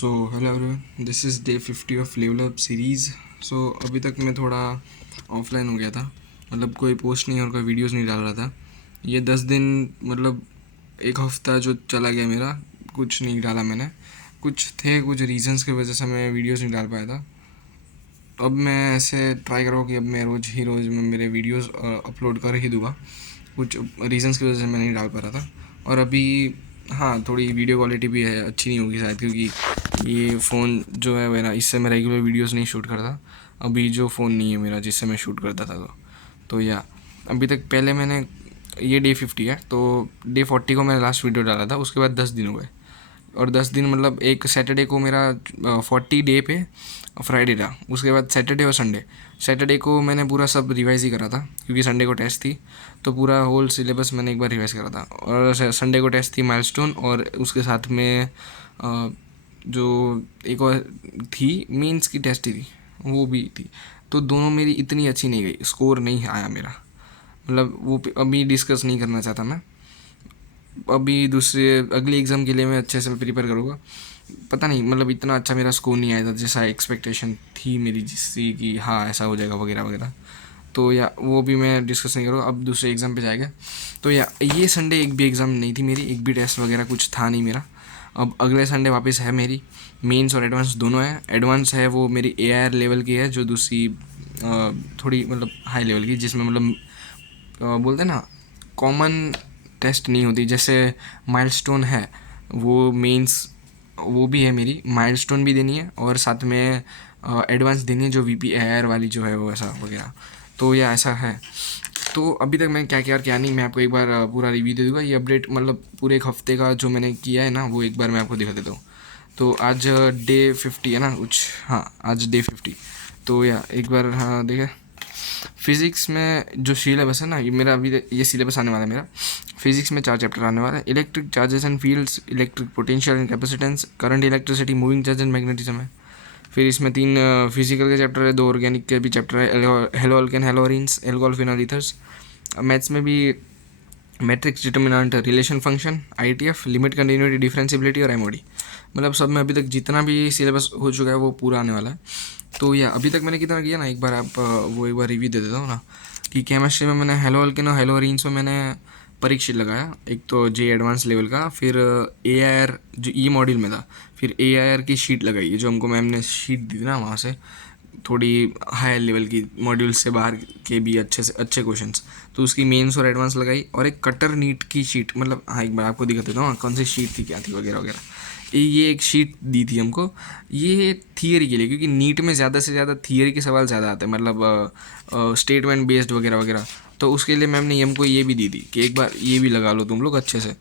So hello everyone, this is day 50 of level up series. So अभी तक मैं थोड़ा ऑफलाइन हो गया था, मतलब कोई पोस्ट नहीं और कोई वीडियोस नहीं डाल रहा था। ये 10 दिन मतलब एक हफ़्ता जो चला गया मेरा, कुछ नहीं डाला मैंने। कुछ रीजंस की वजह से मैं वीडियोस नहीं डाल पाया था। तो अब मैं ऐसे ट्राई कर रहा हूँ कि अब मैं रोज़ मैं मेरे वीडियोस अपलोड कर ही दूँगा। कुछ रीजंस की वजह से मैं नहीं डाल पा रहा था। और अभी हाँ, थोड़ी वीडियो क्वालिटी भी है अच्छी नहीं होगी शायद, क्योंकि ये फ़ोन जो है मेरा, इससे मैं रेगुलर वीडियोस नहीं शूट करता। अभी जो फ़ोन नहीं है मेरा जिससे मैं शूट करता था, तो या अभी तक पहले मैंने, ये डे 50 है, तो डे 40 को मैंने लास्ट वीडियो डाला था। उसके बाद 10 दिन हो गए, और 10 दिन मतलब एक सैटरडे को मेरा 40 डे पे फ्राइडे था। उसके बाद सैटरडे और संडे। सैटरडे को मैंने पूरा सब रिवाइज ही करा था, क्योंकि संडे को टेस्ट थी, तो पूरा होल सिलेबस मैंने एक बार रिवाइज करा था। और संडे को टेस्ट थी माइलस्टोन, और उसके साथ में जो एक और थी मेंस की टेस्ट थी, वो भी थी। तो दोनों मेरी इतनी अच्छी नहीं गई, स्कोर नहीं आया मेरा, मतलब वो अभी डिस्कस नहीं करना चाहता मैं। अभी दूसरे अगली एग्ज़ाम के लिए मैं अच्छे से प्रिपेयर करूँगा। पता नहीं, मतलब इतना अच्छा मेरा स्कोर नहीं आया था जैसा एक्सपेक्टेशन थी मेरी, जिससे कि हाँ ऐसा हो जाएगा वगैरह वगैरह। तो या वो भी मैं डिस्कस नहीं करूँगा, अब दूसरे एग्ज़ाम पे जाएगा। तो या ये संडे एक भी एग्ज़ाम नहीं थी मेरी, एक भी टेस्ट वगैरह कुछ था नहीं मेरा। अब अगले संडे वापस है मेरी, मेंस और एडवांस दोनों है। एडवांस है वो मेरी AIR लेवल की है, जो दूसरी थोड़ी मतलब हाई लेवल की, जिसमें मतलब बोलते हैं ना, कॉमन टेस्ट नहीं होती। जैसे माइलस्टोन है, वो मेंस वो भी है मेरी, माइलस्टोन भी देनी है और साथ में एडवांस देनी है, जो VPAR वाली जो है वो, ऐसा वगैरह। तो ये ऐसा है। तो अभी तक मैंने क्या किया और क्या नहीं, मैं आपको एक बार पूरा रिव्यू दे दूँगा। ये अपडेट मतलब पूरे एक हफ्ते का जो मैंने किया है ना, वो एक बार मैं आपको दिखा देता हूँ। तो आज डे 50 है ना कुछ, हाँ आज डे 50। तो या एक बार हाँ देखे, फिज़िक्स में जो सिलेबस है ना, ये मेरा अभी ये सिलेबस आने वाला है मेरा। फिज़िक्स में 4 चैप्टर आने वाला है। Electric charges and fields, electric potential and capacitance, current, electricity, moving charge and magnetism है। फिर इसमें 3 फिजिकल के चैप्टर है, 2 ऑर्गेनिक के भी चैप्टर है, haloalkane, haloarenes, alcohol, phenol, ethers. Maths में भी matrix, determinant, relation function, ITF, limit, continuity, differentiability और MOD। मतलब सब में अभी तक जितना भी सिलेबस हो चुका है वो पूरा आने वाला है। तो या अभी तक मैंने कितना किया ना, एक बार आप वो एक बार रिव्यू दे देता हूँ ना। कि केमिस्ट्री में मैंने हेलो अल्केन और हेलोरिन्स में मैंने परीक्षित लगाया, एक तो जे एडवांस लेवल का। फिर AIR जो मॉड्यूल में था, फिर AIR की शीट लगाई, जो हमको मैम ने शीट दी थी ना वहाँ से, थोड़ी हायर लेवल की मॉड्यूल से बाहर के भी अच्छे से अच्छे क्वेश्चंस। तो उसकी मेंस और एडवांस लगाई, और एक कटर नीट की शीट, मतलब हाँ एक बार आपको दिखा देता हूँ कौन सी शीट थी, क्या थी वगैरह वगैरह। ये एक शीट दी थी हमको, ये थियरी के लिए, क्योंकि नीट में ज़्यादा से ज़्यादा थियरी के सवाल ज़्यादा आते हैं, मतलब स्टेटमेंट बेस्ड वगैरह वगैरह। तो उसके लिए मैम ने हमको ये भी दी थी कि एक बार ये भी लगा लो तुम लोग अच्छे से,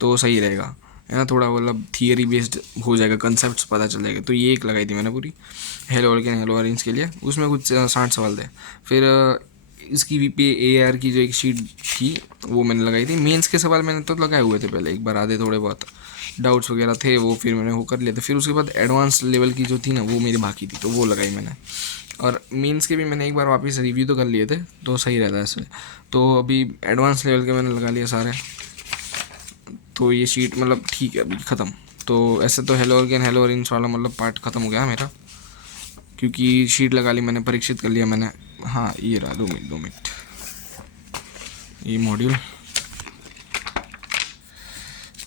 तो सही रहेगा, है ना। थोड़ा मतलब थियरी बेस्ड हो जाएगा, कंसेप्ट पता चल जाएगा। तो ये एक लगाई थी मैंने पूरी हेलो ऑर्गेन हेलो ऑरेंज के लिए। उसमें कुछ 60 सवाल थे। फिर इसकी VPAR की जो एक शीट थी वो मैंने लगाई थी। मेंस के सवाल मैंने तो लगाए हुए थे पहले एक बार, आधे थोड़े बहुत डाउट्स वगैरह थे वो, फिर मैंने वो कर लिए थे। फिर उसके बाद एडवांस लेवल की जो थी ना, वो मेरी बाकी थी, तो वो लगाई मैंने। और मेंस के भी मैंने एक बार वापस रिव्यू तो कर लिए थे, तो सही रहता है इसमें। तो अभी एडवांस लेवल के मैंने लगा लिए सारे। तो ये शीट मतलब ठीक है अभी ख़त्म। तो ऐसे तो हेलो ऑर्गेन हेलो ऑरेंज वाला मतलब पार्ट ख़त्म हो गया मेरा, क्योंकि शीट लगा ली मैंने, परीक्षित कर लिया मैंने। हाँ ये रहा, 2 मिनट ये मॉड्यूल।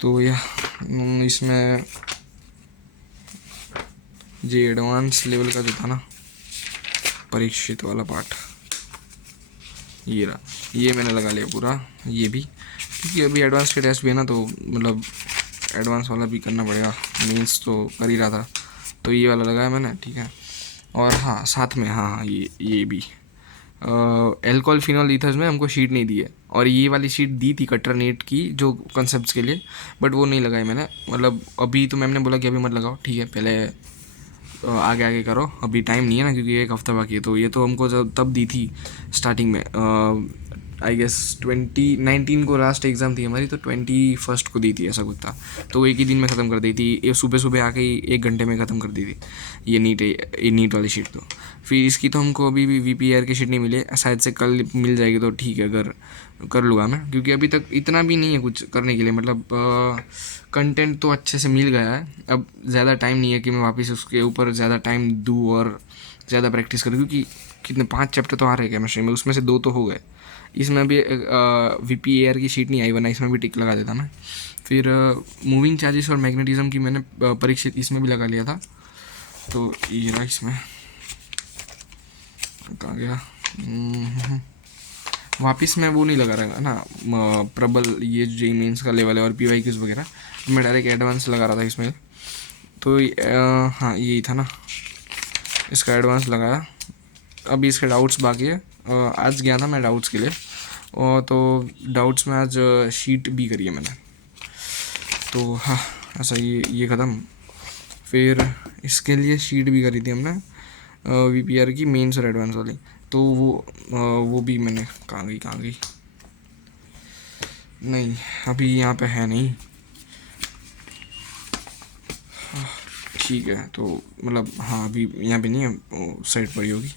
तो यह इसमें ये एडवांस लेवल का जो था ना, परीक्षित वाला पार्ट, ये रहा, ये मैंने लगा लिया पूरा ये भी, क्योंकि अभी एडवांस के टेस्ट भी है ना, तो मतलब एडवांस वाला भी करना पड़ेगा। मीन्स तो कर ही रहा था, तो ये वाला लगाया मैंने, ठीक है। और हाँ साथ में हाँ ये भी एल्कोहल, फिनॉल, ईथर्स में हमको शीट नहीं दी है, और ये वाली शीट दी थी कटर नेट की जो कॉन्सेप्ट्स के लिए, बट वो नहीं लगाई मैंने। मतलब अभी तो मैम ने बोला कि अभी मत लगाओ, ठीक है, पहले आगे आगे करो, अभी टाइम नहीं है ना, क्योंकि एक हफ़्ता बाकी है। तो ये तो हमको जब तब दी थी स्टार्टिंग में आई गेस 2019 को लास्ट एग्ज़ाम थी हमारी, तो 21 को दी थी, ऐसा कुछ था। तो वो एक ही दिन में ख़त्म कर दी थी, ये सुबह सुबह आके ही 1 घंटे में ख़त्म कर दी थी ये नीट वाली शीट। तो फिर इसकी तो हमको अभी भी VPAR की शीट नहीं मिली, शायद से कल मिल जाएगी, तो ठीक है, अगर कर लूँगा मैं, क्योंकि अभी तक इतना भी नहीं है कुछ करने के लिए, मतलब कंटेंट तो अच्छे से मिल गया है। अब ज़्यादा टाइम नहीं है कि मैं वापस उसके ऊपर ज़्यादा टाइम दूँ और ज़्यादा प्रैक्टिस करूँ, क्योंकि कितने 5 चैप्टर तो आ रहे हैं केमिस्ट्री में, उसमें से 2 तो हो गए। इसमें भी VPAR की शीट नहीं आई, वरना इसमें भी टिक लगा देता मैं। फिर मूविंग चार्जेस और मैग्नेटिज्म की मैंने परीक्षित इसमें भी लगा लिया था, तो ये रहा इसमें, कहाँ गया, वापस मैं वो नहीं लगा रहा ना, प्रबल ये जो मेंस का लेवल है और PYQs वगैरह, मैं डायरेक्ट एडवांस लगा रहा था इसमें। तो हाँ यही था ना, इसका एडवांस लगाया। अभी इसके डाउट्स बाकी है। आज गया था मैं डाउट्स के लिए, और तो डाउट्स में आज शीट भी करी है मैंने। तो हाँ, ऐसा ये ख़त्म। फिर इसके लिए शीट भी करी थी हमने VPAR की मेंस और एडवांस वाली, तो वो भी मैंने, कहाँ गई, नहीं अभी यहाँ पे है नहीं। ठीक है, तो मतलब हाँ अभी यहाँ पे नहीं है, साइड पर ही होगी।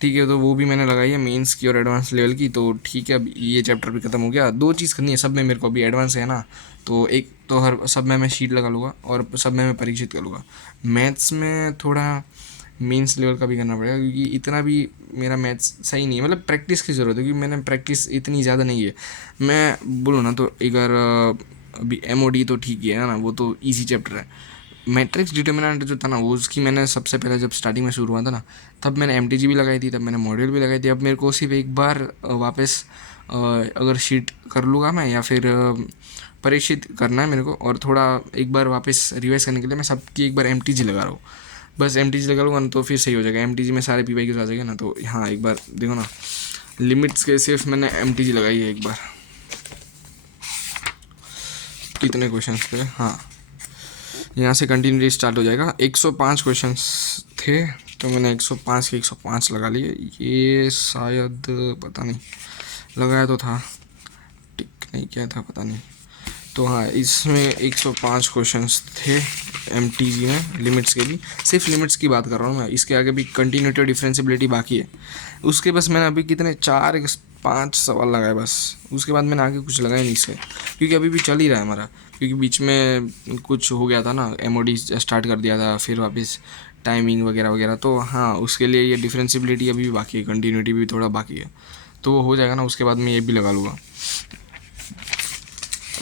ठीक है, तो वो भी मैंने लगाई है मेंस की और एडवांस लेवल की, तो ठीक है। अब ये चैप्टर भी खत्म हो गया। 2 चीज़ करनी है सब में मेरे को, अभी एडवांस है ना, तो एक तो हर सब में मैं शीट लगा लूँगा और सब में मैं परीक्षित कर लूँगा। मैथ्स में थोड़ा मेंस लेवल का भी करना पड़ेगा, क्योंकि इतना भी मेरा मैथ्स सही नहीं है, मतलब प्रैक्टिस की ज़रूरत है, क्योंकि मैंने प्रैक्टिस इतनी ज़्यादा नहीं है। मैं बोलूँ ना, तो अगर अभी MOD तो ठीक ही है ना, वो तो ईजी चैप्टर है। मैट्रिक्स डिटर्मिनेंट जो था ना, वो उसकी मैंने सबसे पहले जब स्टार्टिंग में शुरू हुआ था ना, तब मैंने MTG भी लगाई थी, तब मैंने मॉड्यूल भी लगाई थी। अब मेरे को सिर्फ एक बार वापस अगर शीट कर लूँगा मैं, या फिर परीक्षित करना है मेरे को, और थोड़ा एक बार वापस रिवाइज करने के लिए मैं सबकी एक बार MTG लगा रहा हूँ। बस MTG लगा लूँगा ना, तो फिर सही हो जाएगा। MTG में सारे PYQs आ जाएगा ना, तो हाँ एक बार देखो ना, लिमिट्स के सिर्फ मैंने MTG लगाई है एक बार। कितने क्वेश्चन थे, हाँ यहाँ से कंटिन्यूटी स्टार्ट हो जाएगा। 105 क्वेश्चंस थे, तो मैंने 105 के 105 लगा लिए। ये शायद पता नहीं, लगाया तो था, टिक नहीं किया था, पता नहीं। तो हाँ, इसमें 105 क्वेश्चंस थे MTG में, लिमिट्स के भी। सिर्फ लिमिट्स की बात कर रहा हूँ मैं, इसके आगे भी कंटिन्यूटी और डिफरेंशिबिलिटी बाकी है। उसके बस मैंने अभी कितने 4-5 सवाल लगाए बस, उसके बाद मैंने आगे कुछ लगाया नहीं इसके, क्योंकि अभी भी चल ही रहा है हमारा। क्योंकि बीच में कुछ हो गया था ना, MOD स्टार्ट कर दिया था, फिर वापस टाइमिंग वगैरह वगैरह, तो हाँ उसके लिए ये डिफरेंशिबिलिटी अभी भी बाकी है, कंटिन्यूटी भी थोड़ा बाकी है, तो वो हो जाएगा ना, उसके बाद मैं ये भी लगा लूँगा।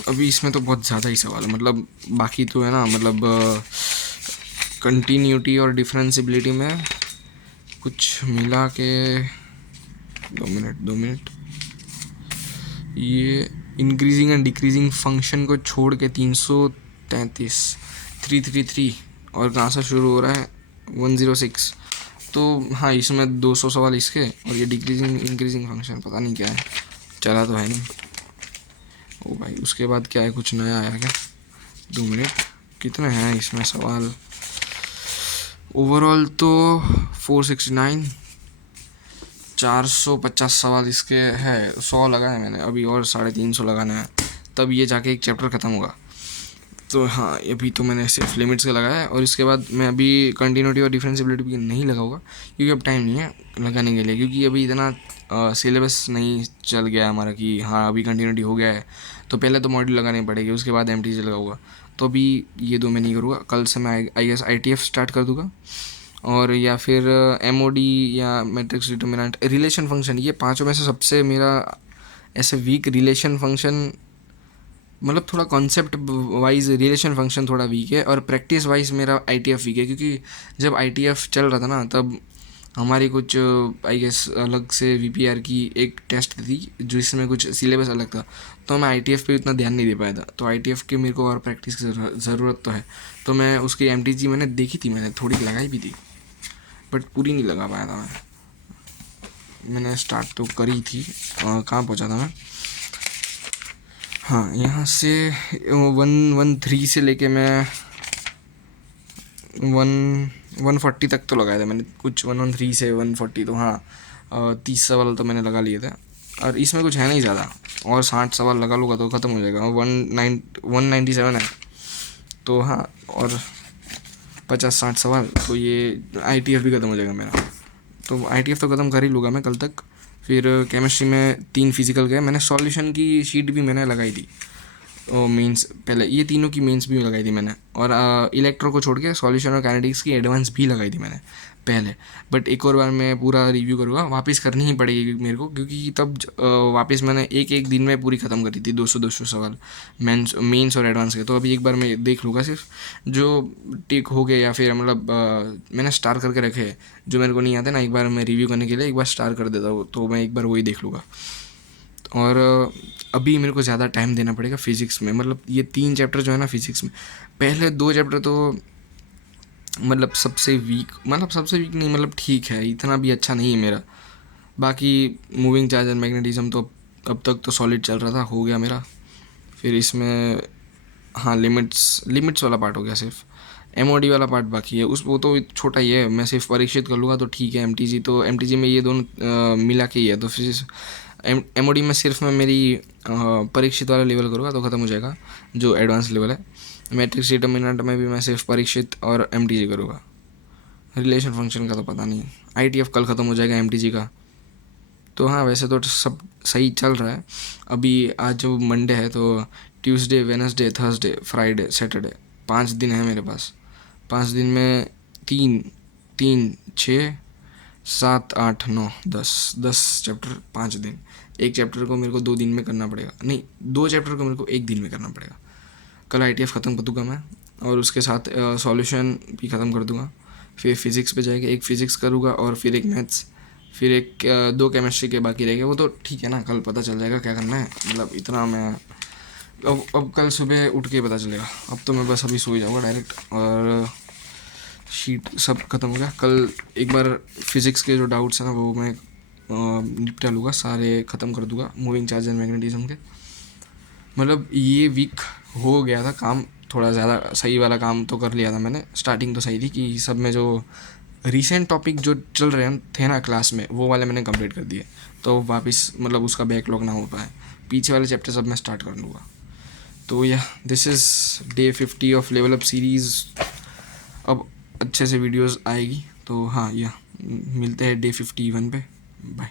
अभी इसमें तो बहुत ज़्यादा ही सवाल है, मतलब बाकी तो है ना, मतलब कंटिन्यूटी और डिफरेंशिबिलिटी में कुछ मिला के 2 मिनट, ये इंक्रीजिंग एंड डिक्रीजिंग फंक्शन को छोड़ के 333 333, और कहाँ से शुरू हो रहा है 106। तो हाँ, इसमें 200 सवाल इसके, और ये डिक्रीजिंग इंक्रीजिंग फंक्शन पता नहीं क्या है, चला तो है नहीं। ओ भाई, उसके बाद क्या है, कुछ नया आया क्या? 2 मिनट, कितने हैं इसमें सवाल? ओवरऑल तो 469, 450 सवाल इसके है। 100 लगाए मैंने अभी, और 350 लगाना है, तब ये जाके एक चैप्टर ख़त्म होगा। तो हाँ, अभी तो मैंने सिर्फ लिमिट्स का लगाया है, और इसके बाद मैं अभी कंटिन्यूटी और डिफरेंशिबिलिटी भी नहीं लगाऊंगा, क्योंकि अब टाइम नहीं है लगाने के लिए, क्योंकि अभी इतना सिलेबस नहीं चल गया हमारा कि हाँ अभी कंटिन्यूटी हो गया है, तो पहले तो मॉड्यूल लगाने पड़ेगी, उसके बाद MTG लगाऊंगा। तो अभी ये 2 मैं नहीं करूँगा, कल से मैं आई गेस ITF स्टार्ट कर दूँगा, और या फिर MOD या मैट्रिक्स डिटर्मिनेंट, रिलेशन फंक्शन, ये पांचों में से सबसे मेरा ऐसे वीक रिलेशन फंक्शन, मतलब थोड़ा कॉन्सेप्ट वाइज रिलेशन फंक्शन थोड़ा वीक है, और प्रैक्टिस वाइज मेरा ITF वीक है, क्योंकि जब ITF चल रहा था ना, तब हमारी कुछ आई गेस अलग से VPAR की एक टेस्ट थी जिसमें कुछ सिलेबस अलग था, तो मैं ITF पे उतना ध्यान नहीं दे पाया था। तो ITF के मेरे को और प्रैक्टिस की ज़रूरत तो है, तो मैं उसकी MTG मैंने देखी थी, मैंने थोड़ी लगाई भी थी, बट पूरी नहीं लगा पाया था मैंने स्टार्ट तो करी थी। कहाँ पहुँचा था मैं? हाँ, यहाँ से 113 से लेके मैं 140 तक तो लगाया था मैंने, कुछ 113 से 140, तो हाँ 30 सवाल तो मैंने लगा लिए थे। और इसमें कुछ है नहीं ज़्यादा, और 60 सवाल लगा लूँगा तो ख़त्म हो जाएगा। 197 है तो हाँ, और 50-60 सवाल तो ये ITF भी ख़त्म हो जाएगा मेरा। तो ITF तो ख़त्म कर ही लूँगा मैं कल तक। फिर केमिस्ट्री में 3 फिजिकल गए, मैंने सॉल्यूशन की शीट भी मैंने लगाई थी, और मेंस पहले ये तीनों की मेंस भी लगाई थी मैंने, और इलेक्ट्रो को छोड़ के सॉल्यूशन और काइनेटिक्स की एडवांस भी लगाई थी मैंने पहले। बट एक और बार मैं पूरा रिव्यू करूँगा, वापस करनी ही पड़ेगी मेरे को, क्योंकि तब वापस मैंने एक दिन में पूरी ख़त्म करी थी 200 सवाल मेंस और एडवांस के। तो अभी एक बार मैं देख लूँगा, सिर्फ जो टिक हो गए या फिर मतलब मैंने स्टार करके रखे हैं जो मेरे को नहीं आते ना, एक बार मैं रिव्यू करने के लिए एक बार स्टार कर देता हूँ, तो मैं एक बार वही देख लूँगा। और अभी मेरे को ज़्यादा टाइम देना पड़ेगा फिज़िक्स में, मतलब ये 3 चैप्टर जो है ना फिज़िक्स में, पहले 2 चैप्टर तो मतलब सबसे वीक नहीं, मतलब ठीक है, इतना भी अच्छा नहीं है मेरा। बाकी मूविंग चार्ज एंड मैग्नेटिज्म तो अब तक तो सॉलिड चल रहा था, हो गया मेरा। फिर इसमें हाँ लिमिट्स वाला पार्ट हो गया, सिर्फ MOD वाला पार्ट बाकी है, वो तो छोटा ही है, मैं सिर्फ परीक्षित कर लूँगा तो ठीक है। MTG में ये दोनों मिला के ही है, तो फिर MOD में सिर्फ मैं मेरी परीक्षित वाला लेवल करूँगा तो ख़त्म हो जाएगा, जो एडवांस लेवल है। मैट्रिक्स डिटर्मिनेंट में भी मैं सिर्फ परीक्षित और MTG करूँगा, रिलेशन फंक्शन का तो पता नहीं। ITF कल ख़त्म हो जाएगा MTG का। तो हाँ, वैसे तो सब सही चल रहा है। अभी आज जो मंडे है तो Tuesday, Wednesday, Thursday, Friday, Saturday 5 दिन है मेरे पास। 5 दिन में 3 6 7 8 9 10 चैप्टर 5 दिन। एक चैप्टर को मेरे को 2 दिन में करना पड़ेगा, नहीं 2 चैप्टर को मेरे को 1 दिन में करना पड़ेगा। कल ITF ख़त्म कर दूँगा मैं, और उसके साथ सॉल्यूशन भी ख़त्म कर दूँगा। फिर फिज़िक्स पे जाएगा, एक फिज़िक्स करूँगा और फिर एक मैथ्स, फिर 2 केमिस्ट्री के बाकी रहेंगे। वो तो ठीक है ना, कल पता चल जाएगा क्या करना है, मतलब इतना मैं अब कल सुबह उठ के पता चलेगा। अब तो मैं बस अभी सो ही जाऊँगा डायरेक्ट, और शीट सब ख़त्म हो गया। कल एक बार फिज़िक्स के जो डाउट्स हैं ना वो मैं निपटा लूँगा, सारे ख़त्म कर दूँगा मूविंग चार्ज एंड मैग्नेटिज्म के। मतलब ये वीक हो गया था काम, थोड़ा ज़्यादा सही वाला काम तो कर लिया था मैंने। स्टार्टिंग तो सही थी कि सब में जो रीसेंट टॉपिक जो चल रहे थे ना क्लास में, वो वाले मैंने कंप्लीट कर दिए, तो वापस मतलब उसका बैकलॉग ना हो पाए। पीछे वाले चैप्टर सब मैं स्टार्ट कर लूँगा। तो या this is day 50 of level up series. अब अच्छे से वीडियोस आएगी, तो हाँ या मिलते हैं डे 51 पे। बाय।